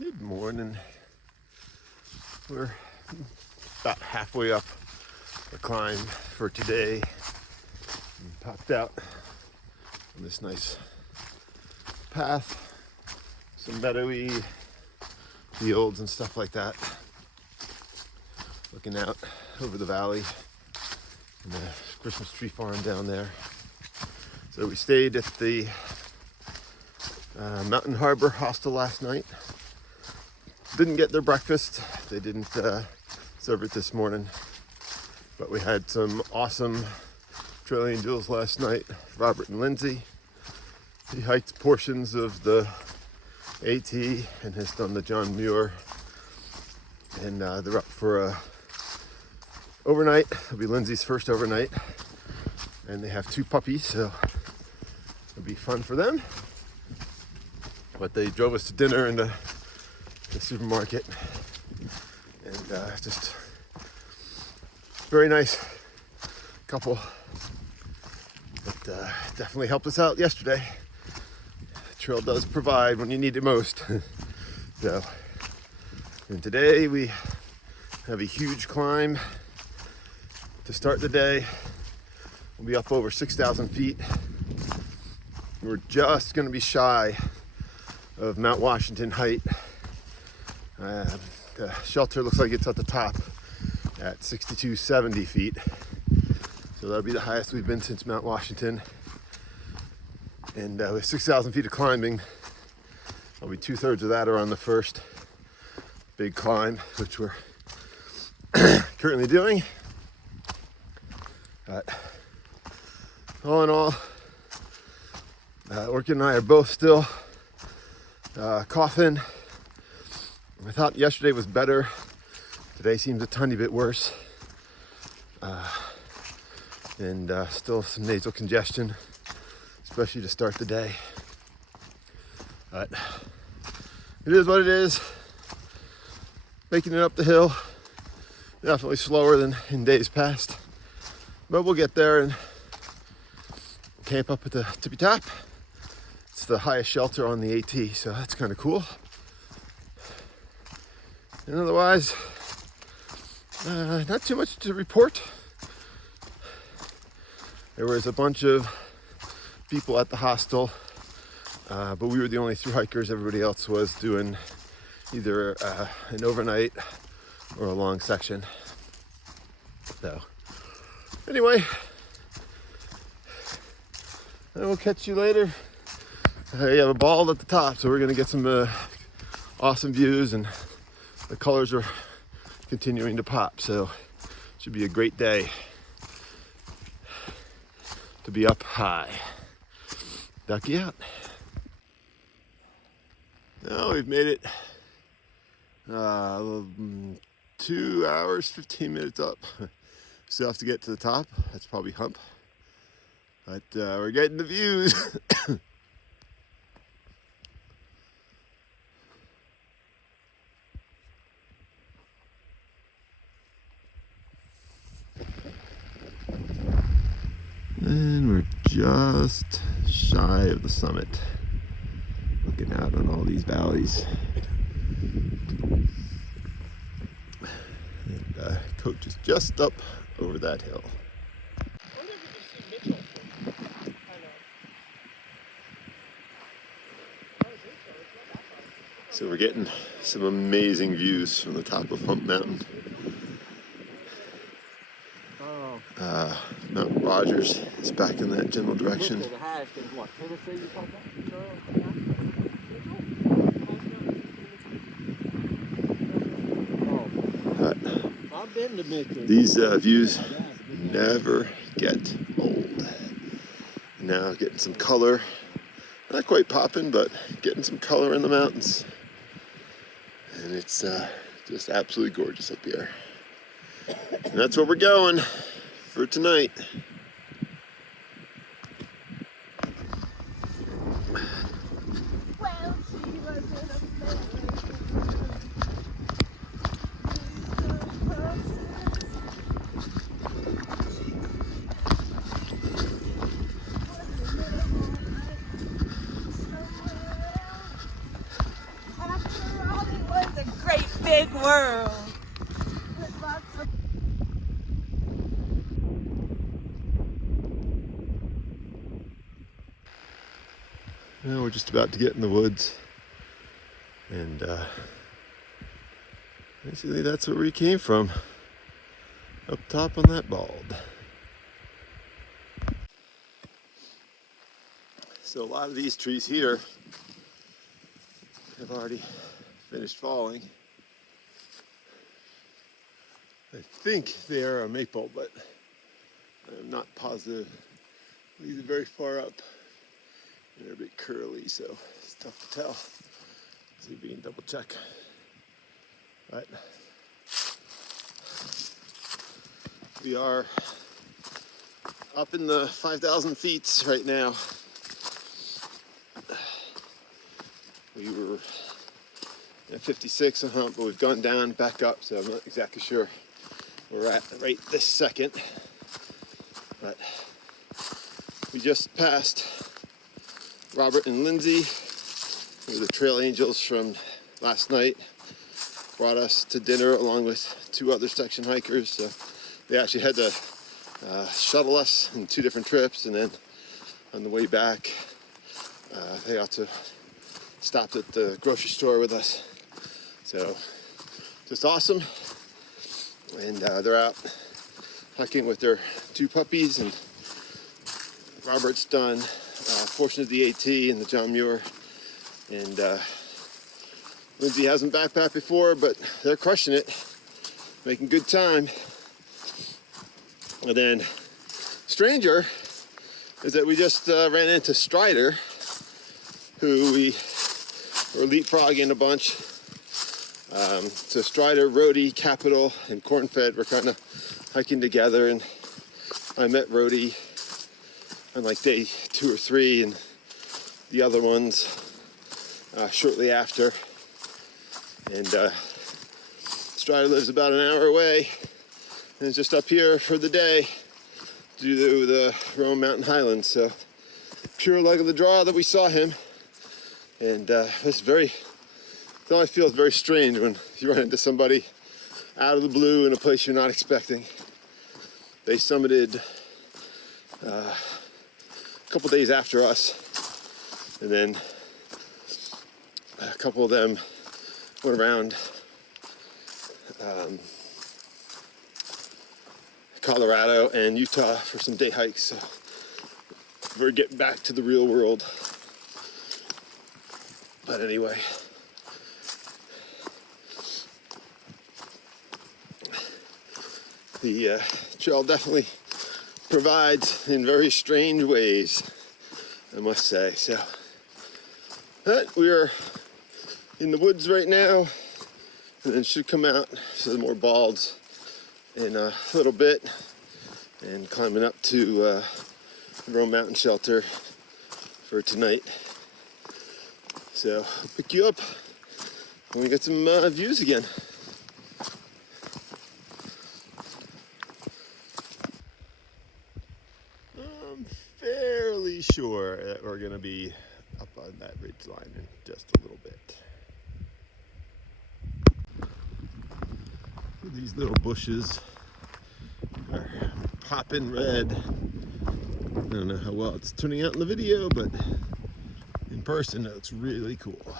Good morning. We're about halfway up the climb for today. And popped out on this nice path, some meadowy fields and stuff like that. Looking out over the valley and the Christmas tree farm down there. So we stayed at the Mountain Harbor Hostel last night. Didn't get their breakfast. They didn't serve it this morning. But we had some awesome trail angels last night, Robert and Lindsay. He hiked portions of the AT and has done the John Muir. And they're up for a overnight. It'll be Lindsay's first overnight. And they have 2 puppies, so it'll be fun for them. But they drove us to dinner in the supermarket, and just very nice couple. But definitely helped us out yesterday. The trail does provide when you need it most. So, and today we have a huge climb to start the day. We'll be up over 6,000 feet. We're just going to be shy of Mount Washington height. The shelter looks like it's at the top at 6,270 feet. So that'll be the highest we've been since Mount Washington. And with 6,000 feet of climbing, probably 2/3 of that are on the first big climb, which we're currently doing. But all in all, Orchid and I are both still coughing. I thought yesterday was better. Today seems a tiny bit worse. And still some nasal congestion, especially to start the day. But it is what it is. Making it up the hill. Definitely slower than in days past. But we'll get there and camp up at the tippy top. It's the highest shelter on the AT, so that's kind of cool. And otherwise, not too much to report. There was a bunch of people at the hostel, but we were the only thru hikers. Everybody else was doing either an overnight or a long section. So, anyway, I will catch you later. You have a ball at the top, so we're gonna get some awesome views, and the colors are continuing to pop, so it should be a great day to be up high. Ducky out. Now we've made it 2 hours, 15 minutes up. Still have to get to the top. That's probably hump. But we're getting the views. And we're just shy of the summit. Looking out on all these valleys. And coach is just up over that hill. So we're getting some amazing views from the top of Hump Mountain. Mount Rogers is back in that general direction. These views never get old. Now getting some color, not quite popping, but getting some color in the mountains. And it's just absolutely gorgeous up here. And that's where we're going for tonight. big world. Now we're just about to get in the woods, and basically that's where we came from, up top on that bald. So a lot of these trees here have already finished falling. I think they are a maple, but I'm not positive. These are very far up. They're a bit curly, so it's tough to tell. See if we can double check. But we are up in the 5,000 feet right now. We were at 56 on hump, but we've gone down, back up, so I'm not exactly sure where we're at right this second. But we just passed Robert and Lindsay, who were the trail angels from last night, brought us to dinner along with 2 other section hikers. So they actually had to shuttle us in 2 different trips, and then on the way back, they also stopped at the grocery store with us. So just awesome. And they're out hiking with their 2 puppies, and Robert's done a portion of the AT and the John Muir, and Lindsay hasn't backpacked before, but they're crushing it, making good time. And then stranger is that we just ran into Strider, who we were leapfrogging a bunch. So Strider, Rhodey, Capital, and Cornfed were kind of hiking together, and I met Rhodey on like day 2 or 3, and the other ones shortly after. And Strider lives about an hour away and is just up here for the day to do the Rowan Mountain Highlands. So pure luck of the draw that we saw him, and it always feels very strange when you run into somebody out of the blue in a place you're not expecting. They summited a couple days after us, and then a couple of them went around Colorado and Utah for some day hikes. So we're getting back to the real world. But anyway, the trail definitely provides in very strange ways, I must say. So, but we're in the woods right now, and then should come out some more balds in a little bit, and climbing up to the Rowan Mountain Shelter for tonight. So I'll pick you up when we get some views again. I'm fairly sure that we're going to be up on that ridge line in just a little bit. These little bushes are popping red. I don't know how well it's turning out in the video, but in person it looks really cool.